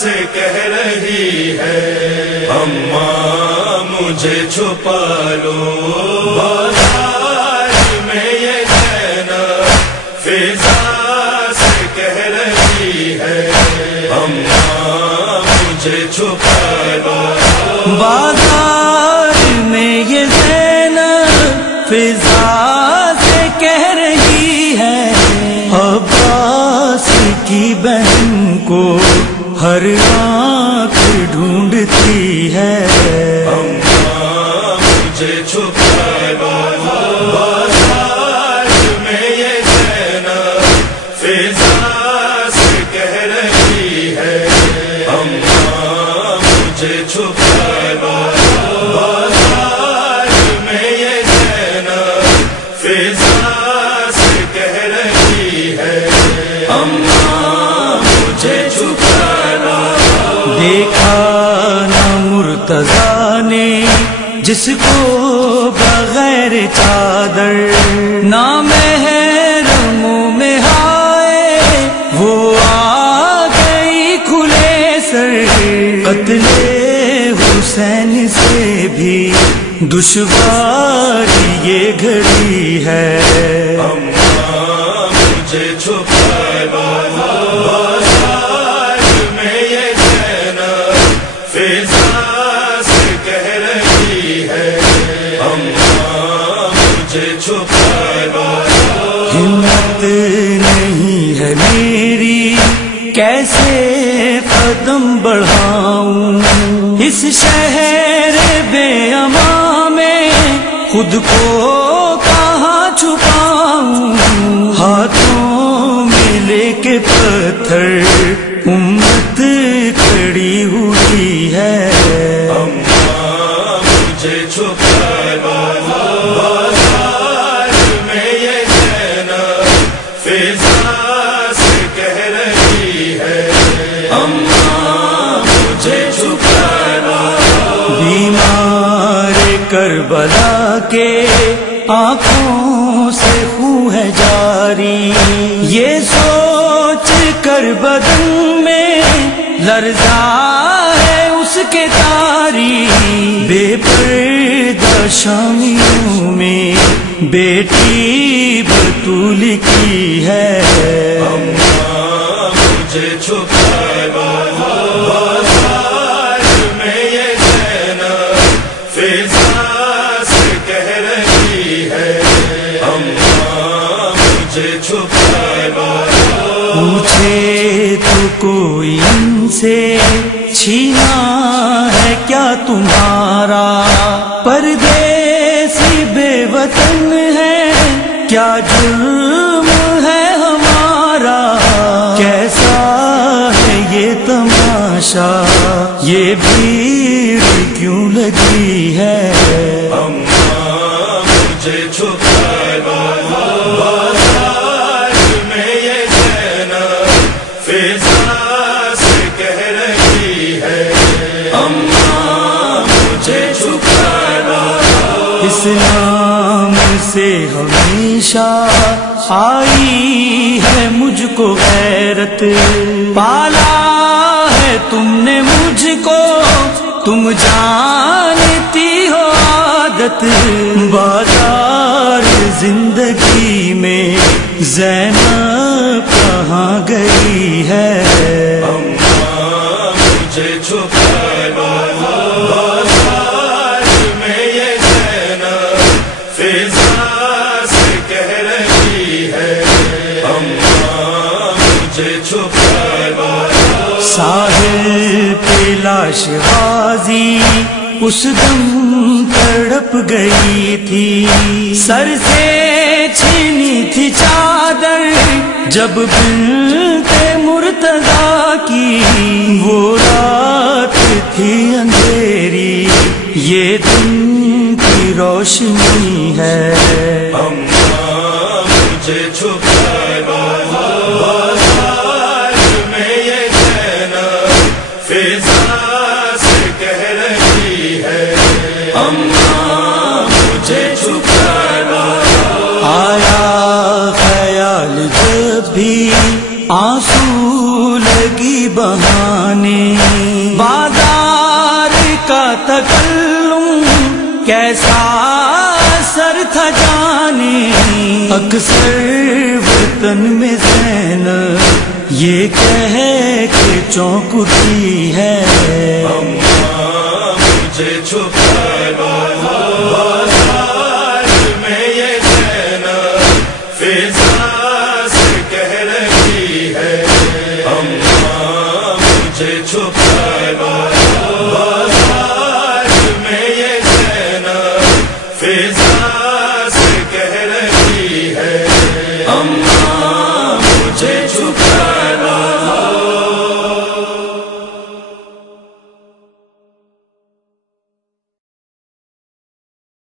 سے کہہ رہی ہے اماں مجھے چھپا لو بازار میں یہ زینب فضا سے کہہ رہی ہے اماں مجھے چھپا لو بازار میں یہ زینب فضا سے کہہ رہی ہے عباس کی بہن کو ہر آنکھ ڈھونڈتی ہے اماں مجھے چھپا لو بازار میں یہ زینب فضا سے کہہ رہی ہے اماں مجھے چھپا لو بازار میں یہ زینب فضا سے کہہ رہی ہے اماں مجھے چھپا لو دیکھا نہ مرتضیٰ نے جس کو بغیر چادر نہ محرموں میں ہائے وہ آ گئی کھلے سر قتل حسین سے بھی دشوار یہ گھڑی ہے اماں مجھے چھپا لو بازار میں یہ زینب فضا سے کہہ رہی ہے اماں مجھے چھپا لو ہمت نہیں ہے میری کیسے قدم بڑھاؤں اس شہر بے امان میں خود کو کہاں چھپاؤں ہاتھوں میں لے کے پتھر امت کھڑی ہوئی ہے اماں مجھے چھپا لو بازار میں یہ زینب فضا سے کہہ رہی ہے اماں مجھے چھپا لو بیمار کربلا کے آنکھوں سے خون ہے جاری یہ سوچ کر بدن میں لرزا ہے اس کے تاری بے پردہ شامیوں میں بیٹی بطول کی ہے اماں مجھے چھپا لو بازار میں یہ زینب فضا سے کہہ رہی ہے اماں مجھے چھپا لو پوچھے تو کوئی ان سے چھینا ہے کیا تمہارا پردیسی بے وطن ہے کیا جرم ہے ہمارا کیسا ہے یہ تماشا یہ بھیڑ کیوں لگی ہے اماں مجھے چھپا لو بازار میں یہ زینب فضا سے کہہ رہی ہے اماں مجھے چھپا لو اسلام سے ہمیشہ آئی ہے مجھ کو غیرت پالا ہے تم نے مجھ کو تم جانتی ہو عادت بازار زندگی میں زینب کہاں گئی ہے اماں مجھے چھپا لو بازار میں یہ زینب فضا سے کہہ رہی ہے اماں مجھے چھپا لو ساحل پہ لاش غازی اس دم تڑپ گئی تھی سر سے چھینی تھی چادر جب بنت مرتضیٰ کی وہ رات تھی اندھیری یہ دن کی روشنی ہے اماں مجھے چھپا لو بازار میں یہ زینب فضا سے کہہ رہی ہے اماں مجھے چھپا لو آیا خیال جب بھی آنسو لگی بہانے کیسا اثر تھا جانے، اکثر وطن میں زینب یہ کہہ کے چونک اٹھی ہے، اماں مجھے چھپا بازار میں یہ زینب فضا سے کہہ رہی ہے، اماں مجھے چھپا بازار میں یہ زینب فضا سے کہہ رہی ہے، اماں